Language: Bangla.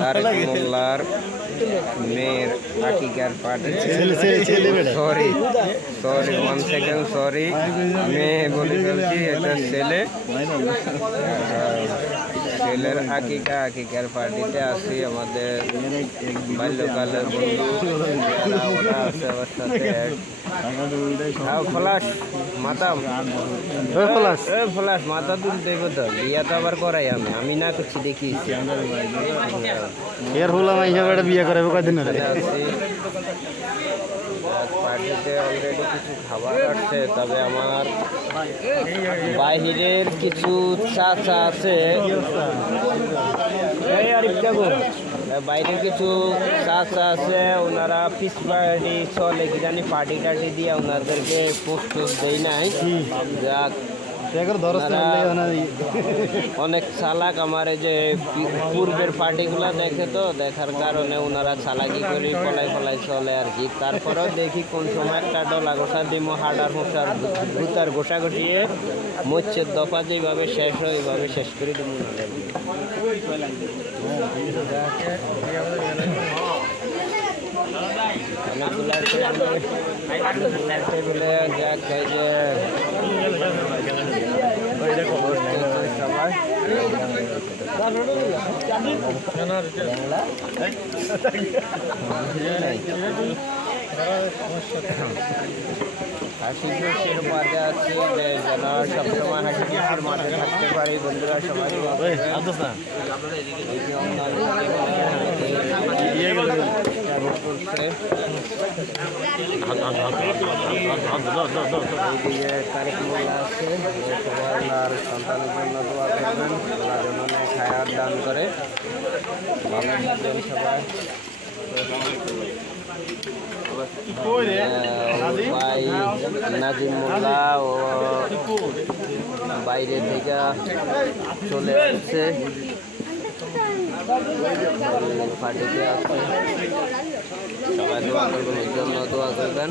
তারেক মোল্লার মেয়ের আকিকার পার্টি সরি 1 সেকেন্ড সরি মেয়ে বলে ফেলছি, এটা ছেলে। ছেলের আকিকার পার্টিতে আসি আমাদের বাল্যকালের বন্ধু ওরা আছে আমার সাথে। ফলাস মাতাম ফলাস মাথা তুলতে তো বিয়া তো আবার করাই আমি না করছি দেখি বিয়ে করাবো কদিন পার্টিতে অলরেডি কিছু খাবার আসছে, তবে আমার বাহিরের কিছু চাচা আছে, বাইরের কিছু চাচা আছে, ওনারা পিস পার্টি চলে কি জানি পার্টি টার্টি দিয়ে ওনাদেরকে পোস্ট দেয় নাই। যাক অনেক চালাক, আমার এই যে পূর্বের পার্টিগুলো দেখে তো দেখার কারণে ওনারা চালাকি করে ফলাই চলে আর কি। তারপরেও দেখি কোন সময় একটা ডলা গোসা দিমো হাডার হোসার ভূতার গোসা গসিয়ে মোচ্ছের দফা যেভাবে শেষ হয় ওইভাবে শেষ করে দিব। টেবিলে যাক এই যে হাসি খুশির মাঝে আছি, যেন সবসময় হাসি খুশির মাঝে থাকতে পারি। বন্ধুরা সবাই তারেক মোল্লা আছে, সবার সন্তানের জন্য দোয়া করবেন, ওরা যেন খায়ার দান করে। ভালো থাকবেন সবাই। ভাই নাজিম মোল্লা ও বাইরে থেকে চলে আসছে, পার্টিতে আসছে। সবাই দোয়া করবেন, এর জন্য দোয়া করবেন।